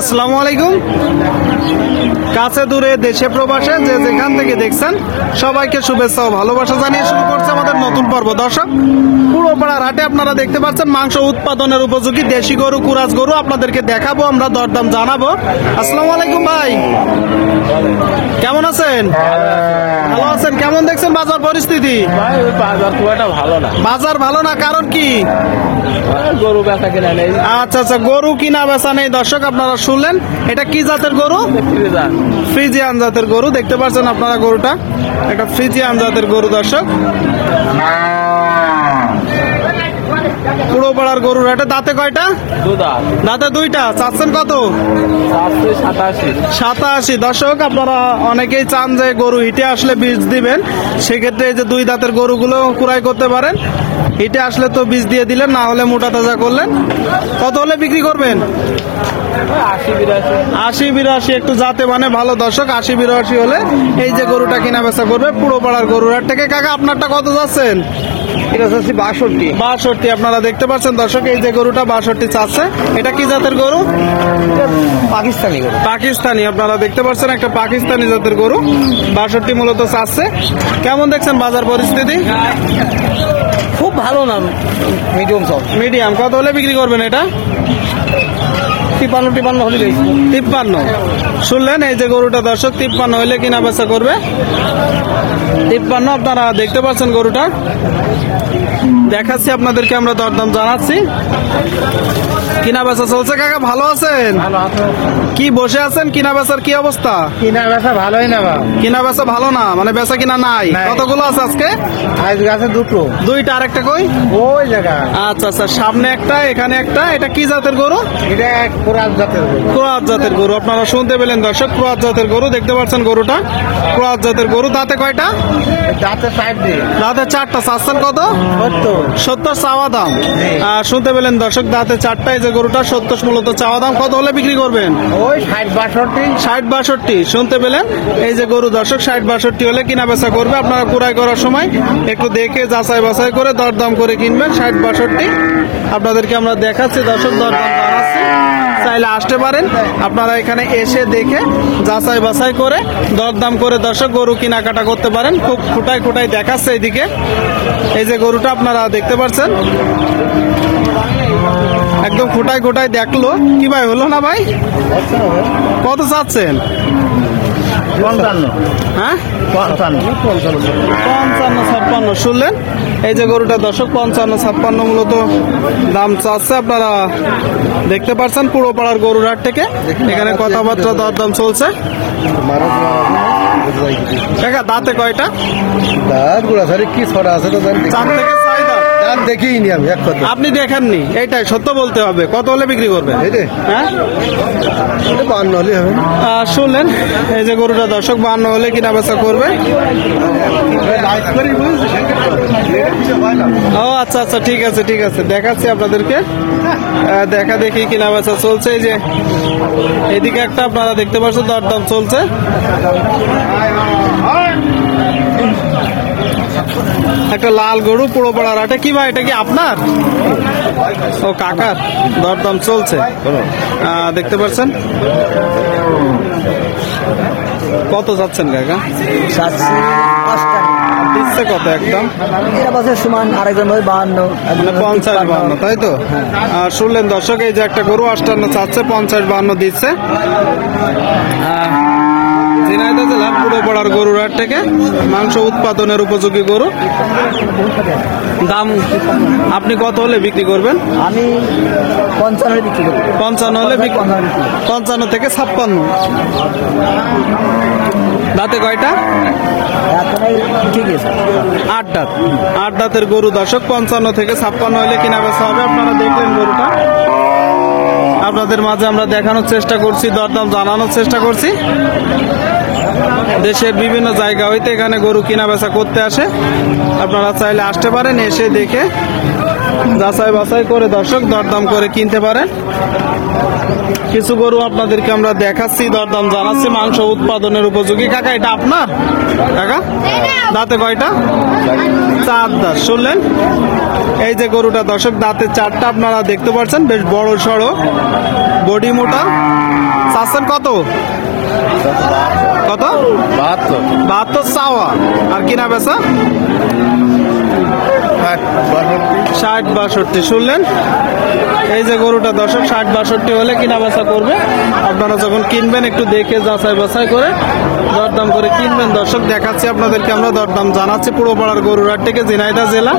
আসসালামু আলাইকুম। কাছে দূরে দেশে প্রবাসে যে যেখান থেকে দেখছেন সবাইকে শুভেচ্ছা ও ভালোবাসা জানিয়ে শুরু করছে আমাদের নতুন পর্ব। দর্শক, পুরোপাড়ার হাটে আপনারা দেখতে পাচ্ছেন মাংস উৎপাদনের উপযোগী দেশি গরু, কুরাজ গরু আপনাদেরকে দেখাবো, আমরা দরদাম জানাবো। আসসালামু আলাইকুম ভাই, কেমন আছেন? ভালো আছেন? কেমন দেখছেন বাজার পরিস্থিতি? বাজার খুব একটা ভালো না। বাজার ভালো না, কারণ কি? গরু বেচা কিনা নেই। আচ্ছা আচ্ছা, গরু কিনা বেচা নেই। দর্শক, আপনারা শুনলেন, এটা কি জাতের গরু? ফ্রিজিয়ান জাতের গরু। দেখতে পাচ্ছেন আপনারা গরুটা, একটা ফ্রিজিয়ান জাতের গরু। দর্শক, পুরো পাড়ার গরুর হাটে দাঁতে কয়টা? দাঁতে দুইটা। চাচ্ছেন কত? 87। দর্শক, আপনারা অনেকেই চান যে গরু হিটে আসলে বীজ দিবেন, সেক্ষেত্রে এই যে দুই দাঁতের গরুগুলো ক্রয় করতে পারেন। হিটে আসলে তো বীজ দিয়ে দিলেন, না হলে মোটা তাজা করলেন। কত হলে বিক্রি করবেন? 80-82 একটু যাতে মানে ভালো। দর্শক, 80-82 হলে এই যে গরুটা কিনা বেচা করবে পুরো পাড়ার গরুর হাট থেকে। কাকা, আপনারটা কত যাচ্ছেন? এটা হচ্ছে 62। আপনারা দেখতে পাচ্ছেন দর্শক, এই যে গরুটা 62 চাচ্ছে। এটা কি জাতের গরু? পাকিস্তানি গরু। পাকিস্তানি। আপনারা দেখতে পাচ্ছেন একটা পাকিস্তানি জাতের গরু 62 মূলত চাচ্ছে। কেমন দেখছেন বাজার পরিস্থিতি? খুব ভালো না, মিডিয়াম। কত হলে বিক্রি করবেন এটা? 53 হলে 53। শুনলেন, এই যে গরুটা দর্শক 53 হলে কিনা বেচা করবে। 53 আপনারা দেখতে পাচ্ছেন গরুটা। দেখাচ্ছি আপনাদেরকে, আমরা দরদাম জানাচ্ছি। কিনা বেচা চলছে। কাকা, ভালো আছেন? কি বসে আছেন? কিনা বেচার কি অবস্থা? কিনা বেচা ভালোই না। কিনা বেচা ভালো না মানে বেচা কিনা নাই? কতগুলো আছে আজকে? আছে দুইটা। আর একটা কই? ওই জায়গা। আচ্ছা আচ্ছা, সামনে একটা, এখানে একটা। এটা কি জাতের গরু? এটা কোরাজ জাতের গরু। আপনারা শুনতে পেলেন দর্শক, কোরাজ জাতের গরু। দেখতে পাচ্ছেন গরুটা কোরাজ জাতের গরু। দাঁতে কয়টা? দাঁতে 4টা। চাচ্ছেন কত? 70 চাওয়া দাম। শুনতে পেলেন দর্শক, দাঁতে 4টা। এই যে গরুটা 70 মূলত চাওয়া দাম। কত হলে বিক্রি করবেন? ওই 60-62। শুনতে পেলেন, এই যে গরু দর্শক 60-62 হলে কিনা বেচা করবে। আপনারা ক্রয় করার সময় একটু দেখে যাচাই বাছাই করে দরদাম করে কিনবেন। 60-62 আপনাদেরকে আমরা দেখাচ্ছি দর্শক, দরদাম জানাচ্ছি। চাইলে আসতে পারেন আপনারা, এখানে এসে দেখে যাচাই বাছাই করে দরদাম করে দর্শক গরু কেনাকাটা করতে পারেন। খুব খুঁটায় দেখাচ্ছে এইদিকে। এই যে গরুটা আপনারা দেখতে পাচ্ছেন, একদম খুঁটায় দেখলো। কি ভাই, হলো না ভাই? কত চাচ্ছেন? 55। হ্যাঁ, 55-56। শুনলেন, এই যে গরুটা দর্শক 55-56 মূলত দাম চাচ্ছে। আপনারা দেখতে পাচ্ছেন পুরো পাড়ার গরুর হাট থেকে। এখানে কথাবার্তা দরদাম চলছে। দাঁতে কয়টা? কি ছড়া আছে তো? 4 থেকে 6 দাঁত। দেখিনি আমি। আপনি দেখেননি? এইটাই সত্য বলতে হবে। কত হলে বিক্রি করবে? হ্যাঁ, 52 হলে হবে। শুনলেন, এই যে গরুটা দর্শক 52 হলে কিনা বেচা করবে। ও আচ্ছা আচ্ছা, ঠিক আছে দেখাচ্ছি আপনাদেরকে। দেখা দেখি কিনা বেচা চলছে। এই যে এদিকে একটা আপনারা দেখতে পাচ্ছেন দরদাম চলছে। একটা লাল গরু পুরো পাড়ার হাটে। কি ভাই, এটা কি আপনার? ও কাকার। দরদাম চলছে, দেখতে পাচ্ছেন। কত যাচ্ছেন কাকা? দিচ্ছে কত একদম? সমান আরেকজন 50-52, তাই তো? শুনলেন দর্শক, এই যে একটা গরু 58 চাচ্ছে, 50-52 দিচ্ছে। ঝিনাইদহ জেলার পুরো পাড়ার গরুর হাট থেকে মাংস উৎপাদনের উপযোগী গরু। দাম আপনি কত হলে বিক্রি করবেন? আমি 55 হলে বিক্রি করব। 55 হলে 55 থেকে 56। দাঁতে কয়টা? 8 দাঁত। 8 দাঁতের গরু দর্শক 55 থেকে 56 হলে কিনা বেচা হবে। আপনারা দেখলেন গরুটা, আপনাদের মাঝে আমরা দেখানোর চেষ্টা করছি, দরদাম জানানোর চেষ্টা করছি। দেশের বিভিন্ন জায়গা হইতে এখানে গরু কিনা বেচা করতে আসে। আপনারা চাইলে আসতে পারেন, এসে দেখে যাচাই বাছাই করে দর্শক দরদাম করে কিনতে পারেন। কিছু গরু আপনাদেরকে আমরা দেখাচ্ছি, দরদাম জানাচ্ছি, মাংস উৎপাদনের উপযোগী। কাকা, এটা আপনার? কাকা, দাঁতে কয়টা? 4 দাঁত। শুনলেন, এই যে গরুটা দর্শক, দাঁতে চারটা আপনারা দেখতে পাচ্ছেন, বেশ বড় সড়ো, বডি মোটা। চাচ্ছেন কত? কত? 72 চাওয়া। আর কিনা বেচা 60-62। শুনলেন, এই যে গরুটা দর্শক 60-62 হলে কিনা বেচা করবে। আপনারা যখন কিনবেন একটু দেখে যাচাই বাছাই করে দরদাম করে কিনবেন। দর্শক দেখাচ্ছি আপনাদেরকে, আমরা দরদাম জানাচ্ছি পুরো পাড়ার গরুর হাট থেকে, ঝিনাইদহ জেলা।